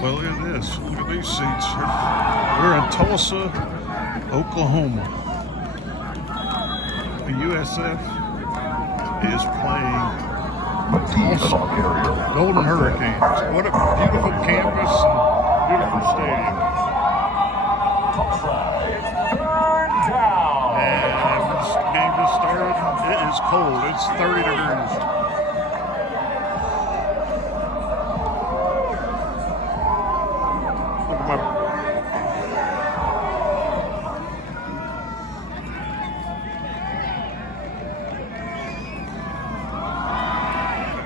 Well, look at this. Look at these seats. We're in Tulsa, Oklahoma. The USF is playing Tulsa Golden Hurricanes. What a beautiful campus and beautiful stadium. And this game just started. It is cold. It's 30 degrees.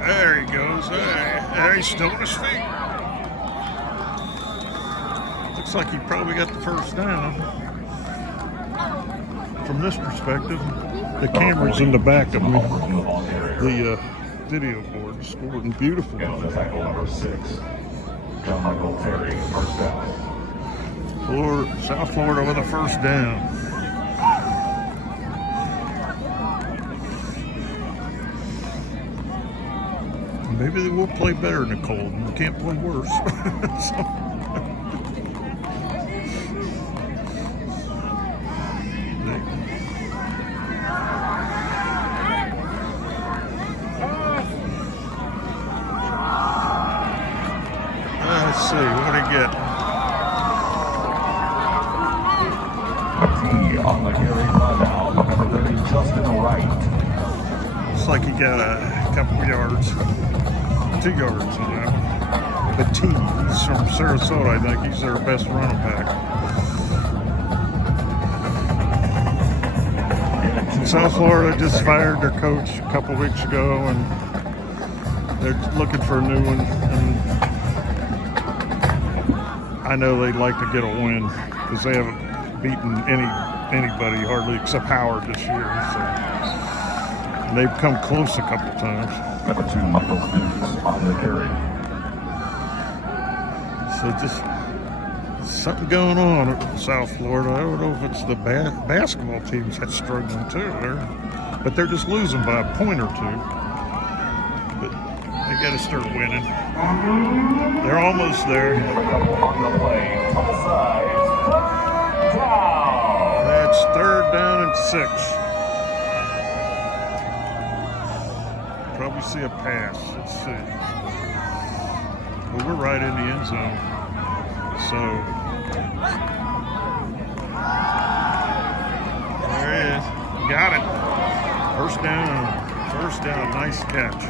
There he goes. There he's still on his feet. Looks like he probably got the first down. From this perspective, the camera's in the back of me. The video board scored beautiful. Tackle number 6. John Michael Terry, first down. South Florida with a first down. Maybe they will play better in the cold. We can't play worse. Let's see, what do you get? On the carry now, number 30, Justin Wright. Looks like he got a couple yards. 2 yards on that one. But he's from Sarasota, I think. He's their best running back. South Florida just fired their coach a couple weeks ago, and they're looking for a new one. And I know they'd like to get a win because they haven't beaten anybody hardly except Howard this year. So they've come close a couple times. Number 2, Michael Stevens on the carry. So just something going on at South Florida. I don't know if it's the basketball teams that's struggling too. But they're just losing by a point or two. But they got to start winning. They're almost there. That's 3rd down and 6. Probably see a pass. Let's see. Well, we're right in the end zone. So there it is. Got it. First down. First down. Nice catch.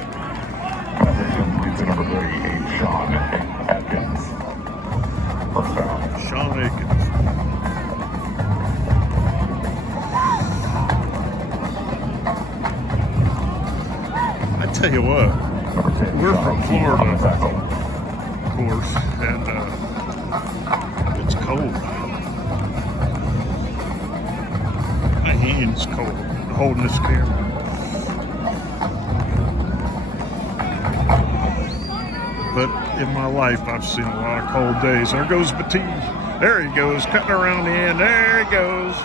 Number 38, Sean Atkins. First down. Sean Atkins. I tell you what, we're from Florida, of course, and it's cold. My hand's cold holding this camera. But in my life, I've seen a lot of cold days. There goes Batiste. There he goes, cutting around the end. There he goes.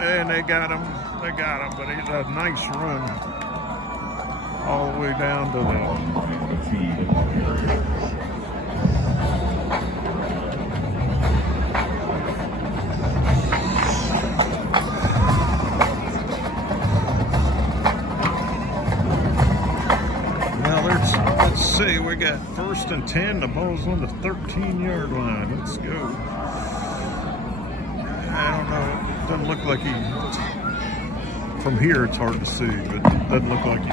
And they got him. They got him, but he's a nice run. All the way down to the... Now let's see, we got 1st and 10. The ball's on the 13-yard line. Let's go. I don't know. It doesn't look like he... From here, it's hard to see, but it doesn't look like he...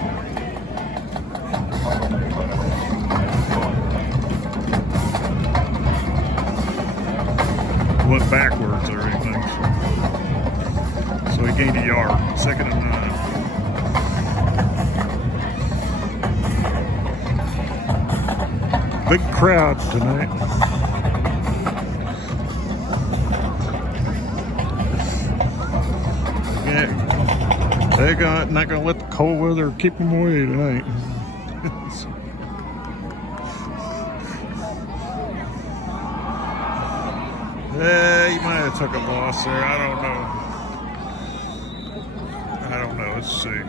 Went backwards or anything. So he gained a yard. 2nd and 9. Big crowd tonight. Yeah, they're not going to let the cold weather keep them away tonight. Yeah, he might have took a loss there. I don't know. Let's see.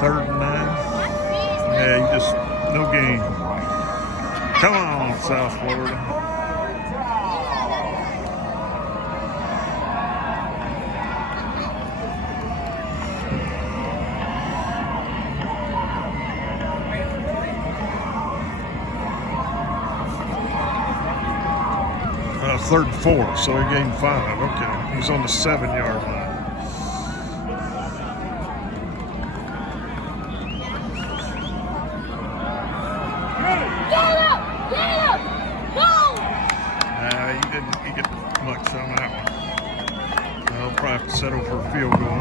3rd and 9. No gain. Come on, South Florida. Third and 4, so he gained 5. Okay, he's on the 7-yard line. He didn't get much on that one. I'll probably have to settle for a field goal.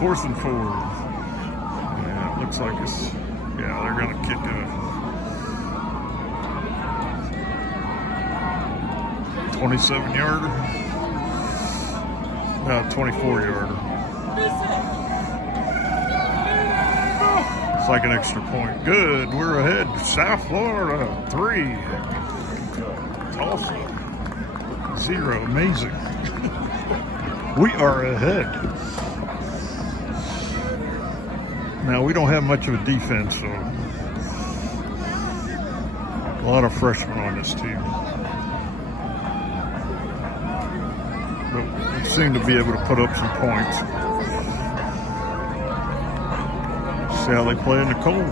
Fourth and 4. Yeah, it looks like it's, yeah, they're going to kick a 27-yarder. No, 24-yarder. It's like an extra point. Good, we're ahead. South Florida, 3. Tulsa, 0. Amazing. We are ahead. Now, we don't have much of a defense, so a lot of freshmen on this team. But we seem to be able to put up some points. See how they play in the cold.